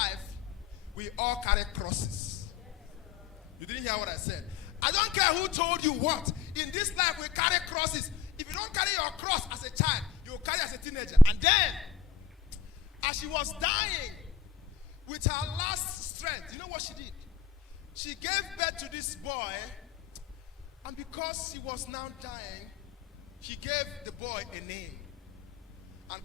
life, we all carry crosses. You didn't hear what I said. I don't care who told you what. In this life, we carry crosses. If you don't carry your cross as a child, you will carry as a teenager. And then, as she was dying, with her last strength, you know what she did? She gave birth to this boy, and because he was now dying, she gave the boy a name. And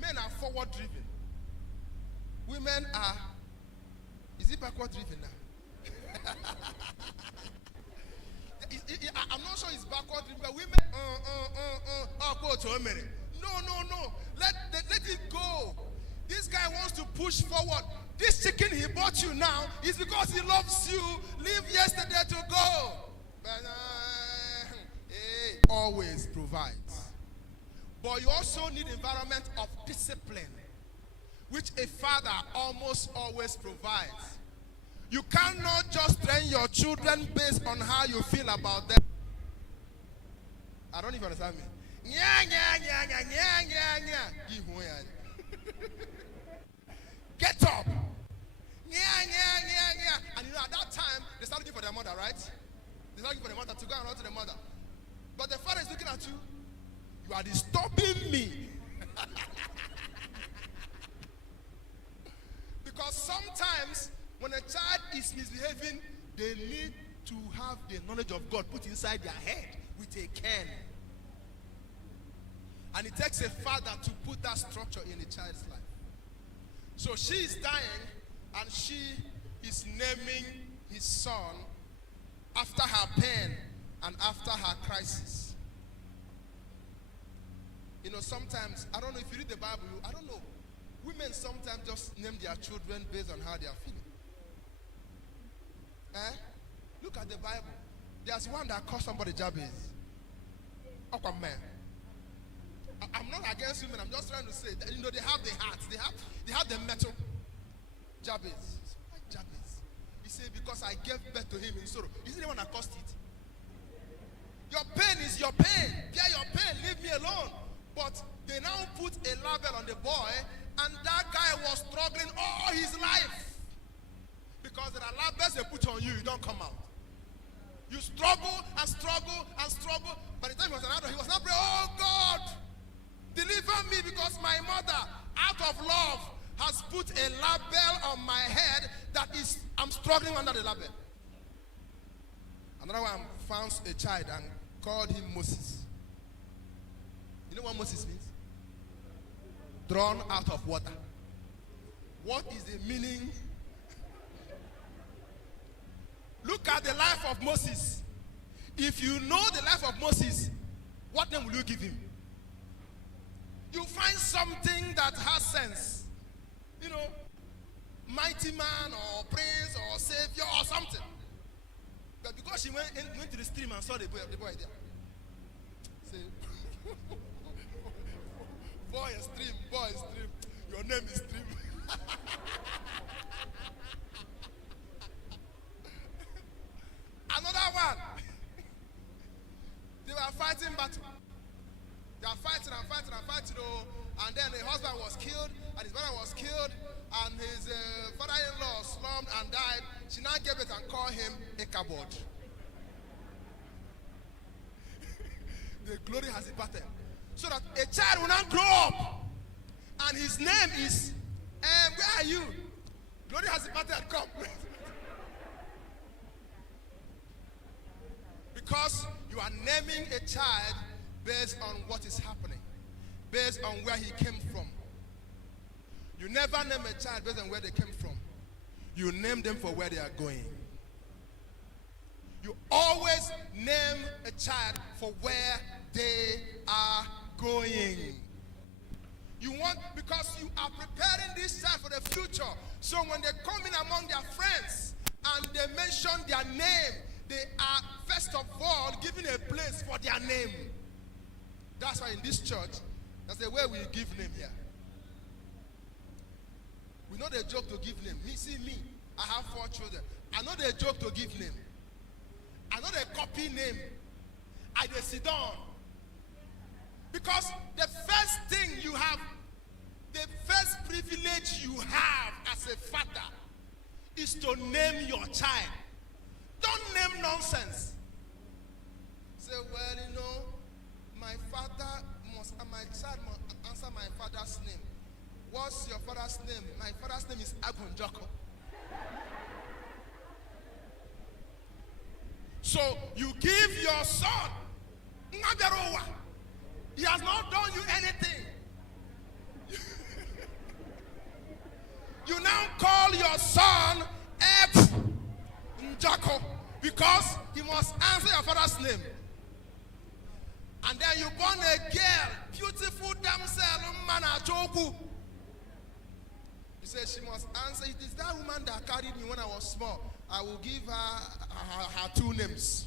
men are forward driven. Women are, is it backward driven now? I'm not sure it's backward driven, but women, go to a minute. No. Let it go. This guy wants to push forward. This chicken he bought you now is because he loves you. Leave yesterday to go. But he always provides. But you also need environment of discipline, which a father almost always provides. You cannot just train your children based on how you feel about them. I don't even understand me. Get up. And you know, at that time, they start looking for their mother, right? They start looking for their mother to go and run to the mother. But the father is looking at you. You are disturbing me. Because sometimes when a child is misbehaving, they need to have the knowledge of God put inside their head with a can. And it takes a father to put that structure in a child's life. So she is dying, and she is naming his son after her pain and after her crisis. You know, sometimes, I don't know if you read the Bible, I don't know. Women sometimes just name their children based on how they are feeling. Look at the Bible. There's one that calls somebody Jabez. Man. I'm not against women. I'm just trying to say that, you know, they have the heart. They have the metal. Jabez. Why Jabez? He said, because I gave birth to him in sorrow. Is it the one that caused it? Your pain is your pain. Bear your pain. Leave me alone. But they now put a label on the boy, and that guy was struggling all his life. Because there are labels they put on you, you don't come out. You struggle and struggle and struggle. By the time he was an adult, he was not praying, oh God, deliver me, because my mother, out of love, has put a label on my head that is, I'm struggling under the label. Another one found a child and called him Moses. You know what Moses means? Drawn out of water. What is the meaning? Look at the life of Moses. If you know the life of Moses, what name will you give him? You find something that has sense. You know, mighty man or prince or savior or something. But because she went to the stream and saw the boy there. Say, boy stream. Your name is Stream. Another one. They were fighting battle. They are fighting, and then the husband was killed, and his mother was killed, and his father-in-law slumped and died. She now gave it and called him Ichabod. The glory has departed. So that a child will not grow up, and his name is, where are you? Glory has departed, come. Because you are naming a child based on what is happening, based on where he came from. You never name a child based on where they came from. You name them for where they are going. You always name a child for where they are going. You want, because you are preparing this child for the future. So when they come in among their friends and they mention their name, they are first of all giving a place for their name. That's why in this church, that's the way we give name here. We know the joke to give name. Me, I have 4 children. I know the joke to give name. I know the copy name. I just sit down. Because the first thing you have the first privilege you have as a father is to name your child. Don't name nonsense. Say, well, my father must, my child must answer my father's name. What's your father's name? My father's name is Agunjoko. So you give your son Nagarowa. He has not done you anything. You now call your son F Njako because he must answer your father's name. And then you born a girl, beautiful damsel, Manajoku. He says she must answer. It is that woman that carried me when I was small. I will give her two names.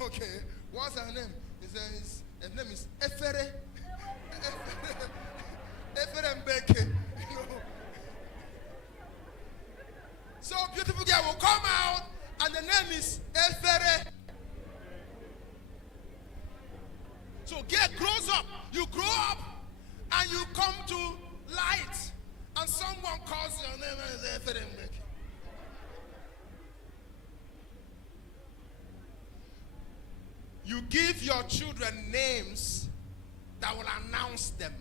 Okay, what's her name? He says her name is Efere. Efere Mbeke. So beautiful girl will come out and the name is Efere. So girl grows up. You grow up and you come to light. And someone calls your name as Efere Mbeke. You give your children names that will announce them.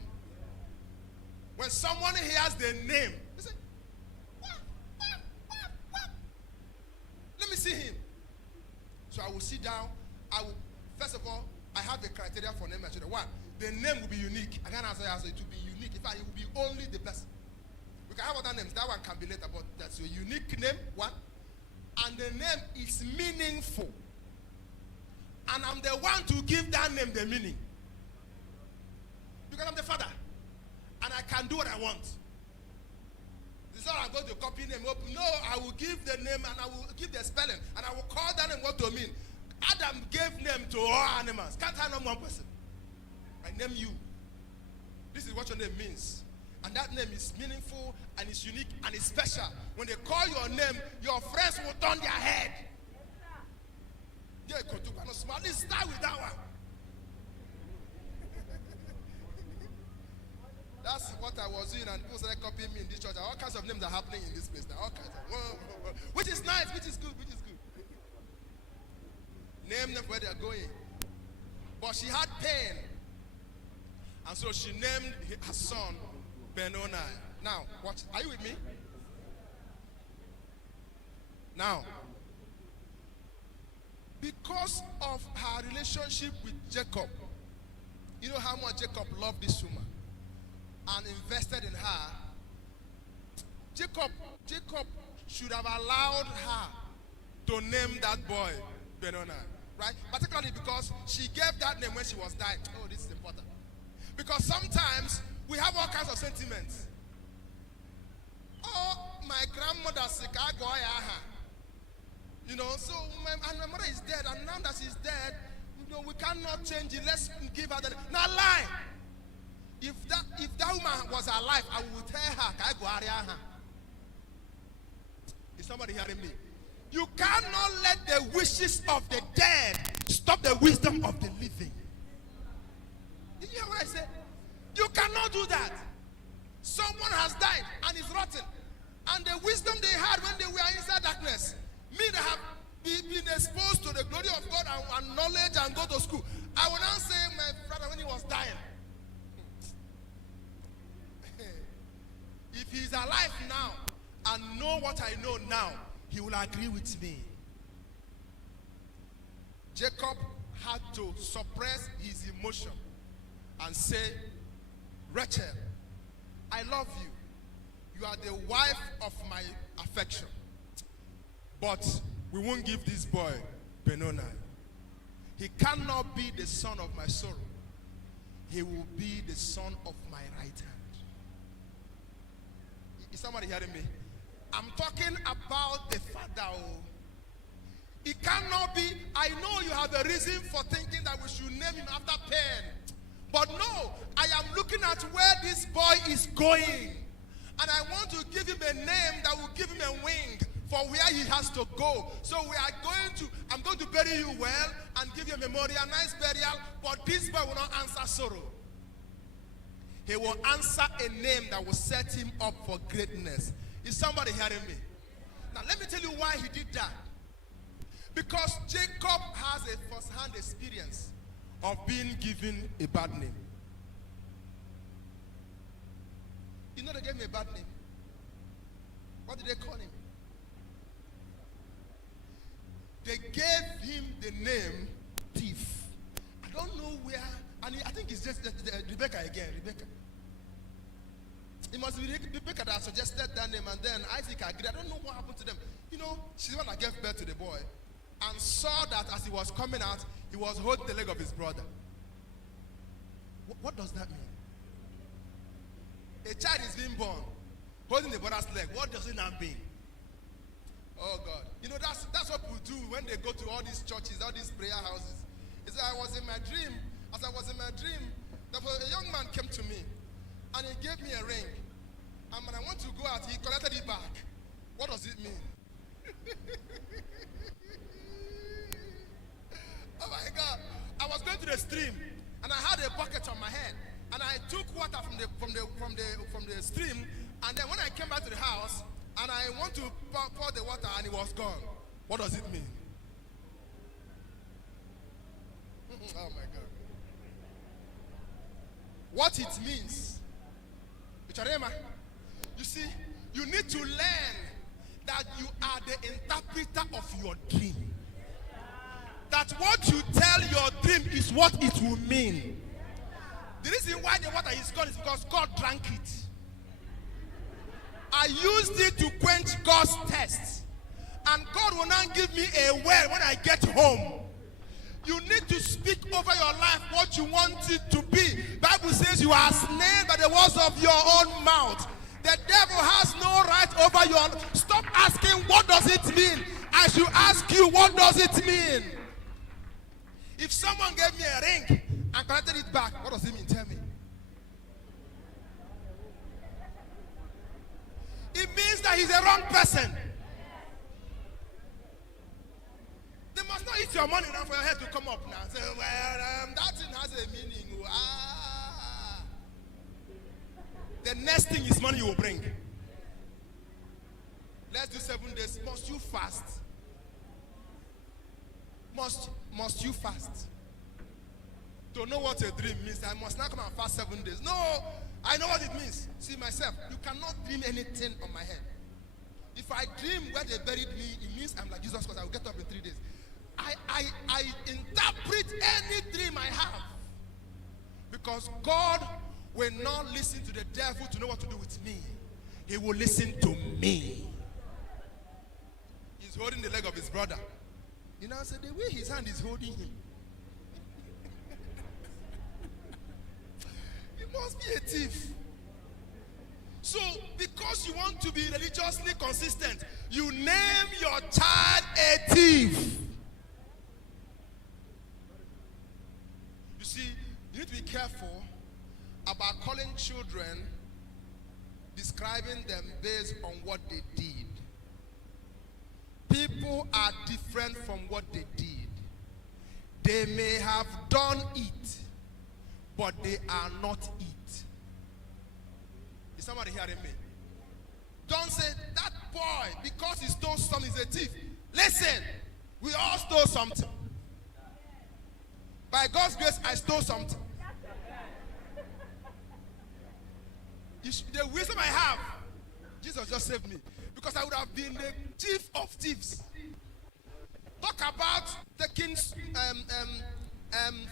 When someone hears the name, they say, what? Let me see him. So I will sit down. First of all, I have a criteria for naming my children. One, the name will be unique. I can't answer it will be unique. In fact, it will be only the person. We can have other names. That one can be later, but that's a unique name, one. And the name is meaningful. And I'm the one to give that name the meaning. Because I'm the father. And I can do what I want. This is not I'm going to copy name. No, I will give the name and I will give the spelling. And I will call that name what to mean. Adam gave name to all animals. Can't I name one person? I name you. This is what your name means. And that name is meaningful and it's unique and it's special. When they call your name, your friends will turn their head. Let's start with that one. That's what I was doing, and people started copying me in this church. All kinds of names are happening in this place now. All kinds of, which is nice, which is good. Name them where they're going. But she had pain, and so she named her son Benoni. Now, watch. Are you with me? Now, because of her relationship with Jacob, you know how much Jacob loved this woman and invested in her. Jacob should have allowed her to name that boy Benoni, right? Particularly because she gave that name when she was dying. Oh, this is important. Because sometimes we have all kinds of sentiments. Oh, my grandmother's sick, I go aha. So my mother is dead, and now that she's dead, we cannot change it. Let's give her the now lie. If that woman was alive, I would tell her, is somebody hearing me? You cannot let the wishes of the dead stop the wisdom of the living. Did you hear what I said? You cannot do that. Someone has died and is rotten, and the wisdom they had when they were inside darkness. Me that have been exposed to the glory of God and knowledge and go to school. I will now say my brother when he was dying. If he's alive now and know what I know now, he will agree with me. Jacob had to suppress his emotion and say, Rachel, I love you. You are the wife of my affection. But we won't give this boy Benoni. He cannot be the son of my sorrow. He will be the son of my right hand. Is somebody hearing me? I'm talking about the father. It cannot be. I know you have a reason for thinking that we should name him after pain. But no, I am looking at where this boy is going. And I want to give him a name that will give him a wing for where he has to go. So I'm going to bury you well and give you a memorial, a nice burial, but this boy will not answer sorrow. he will answer a name that will set him up for greatness. Is somebody hearing me? Now let me tell you why he did that. Because Jacob has a first-hand experience of being given a bad name. You know they gave me a bad name. What did they call him? They gave him the name Thief. I don't know where, and I think it's just Rebecca again, Rebecca. It must be Rebecca that suggested that name, and then Isaac agreed. I don't know what happened to them. You know, she's the one that gave birth to the boy, and saw that as he was coming out, he was holding the leg of his brother. What does that mean? A child is being born, holding the brother's leg. What does it now mean? Oh God. You know, that's what people do when they go to all these churches, all these prayer houses. He said, I was in my dream. As I was in my dream, a young man came to me and he gave me a ring. And when I want to go out, he collected it back. What does it mean? Oh my God. I was going to the stream and I had a bucket on my head. And I took water from the stream, and then when I came back to the house, and I want to pour the water, and it was gone. What does it mean? Oh my God. What it means, you see, you need to learn that you are the interpreter of your dream. That what you tell your dream is what it will mean. The reason why the water is gone is because God drank it. I used it to quench God's thirst. And God will now give me a well when I get home. You need to speak over your life what you want it to be. Bible says you are snared by the words of your own mouth. The devil has no right over your life. Stop asking what does it mean. I should ask you what does it mean. If someone gave me a ring and collected it back, what does it mean? Tell me. It means that he's a wrong person. They must not eat your money now for your head to come up now and say, well, that thing has a meaning. The next thing is money you will bring. Let's do 7 days. Must you fast? Must you fast? To know what a dream means, I must not come and fast 7 days. No, I know what it means. See myself, you cannot dream anything on my head. If I dream where they buried me, it means I'm like Jesus because I will get up in 3 days. I interpret any dream I have. Because God will not listen to the devil to know what to do with me. He will listen to me. He's holding the leg of his brother. You know, so the way his hand is holding him, he must be a thief. So, because you want to be religiously consistent, you name your child a thief. You see, you need to be careful about calling children, describing them based on what they did. People are different from what they did. They may have done it, but they are not it. Is somebody hearing me? Don't say, that boy, because he stole something, is a thief. Listen, we all stole something. By God's grace, I stole something. The wisdom I have, Jesus just saved me. Because I would have been the chief of thieves. Talk about taking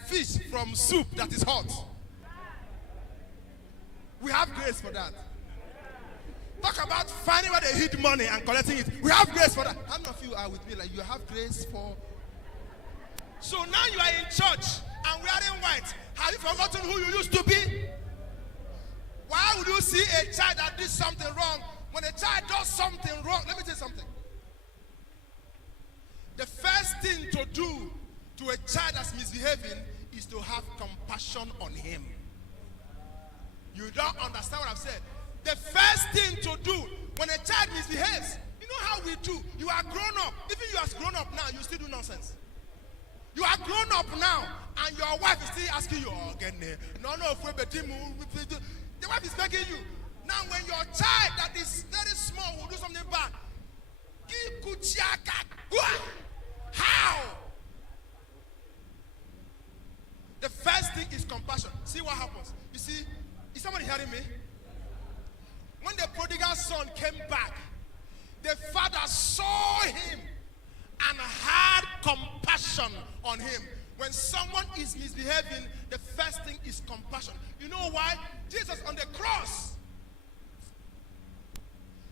fish from soup that is hot. We have grace for that. Talk about finding where they hid money and collecting it. We have grace for that. How many of you are with me? Like you have grace for. So now you are in church and wearing white. Have you forgotten who you used to be? Why would you see a child that did something wrong? When a child does something wrong, let me tell you something. The first thing to do to a child that's misbehaving is to have compassion on him. You don't understand what I've said. The first thing to do when a child misbehaves, you know how we do. You are grown up. Even you are grown up now, you still do nonsense. You are grown up now, and your wife is still asking you, oh, again, no, wife is begging you. Now, when your child that is very small will do something bad, how? The first thing is compassion. See what happens. You see, is somebody hearing me? When the prodigal son came back, the father saw him and had compassion on him. When someone is misbehaving, the first thing is compassion. You know why? Jesus on the cross,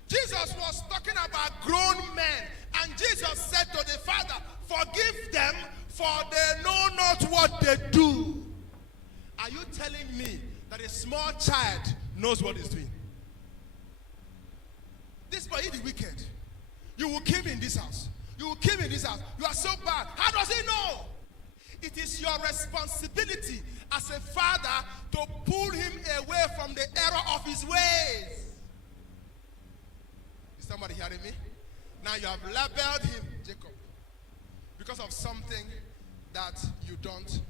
Jesus was talking about grown men, and Jesus said to the Father, forgive them, for they know not what they do. Are you telling me that a small child knows what he's doing? This boy is the wicked. You will kill me in this house. You will kill me in this house. You are so bad. How does he know? It is your responsibility as a father to pull him away from the error of his ways. Is somebody hearing me? Now you have labeled him Jacob because of something that you don't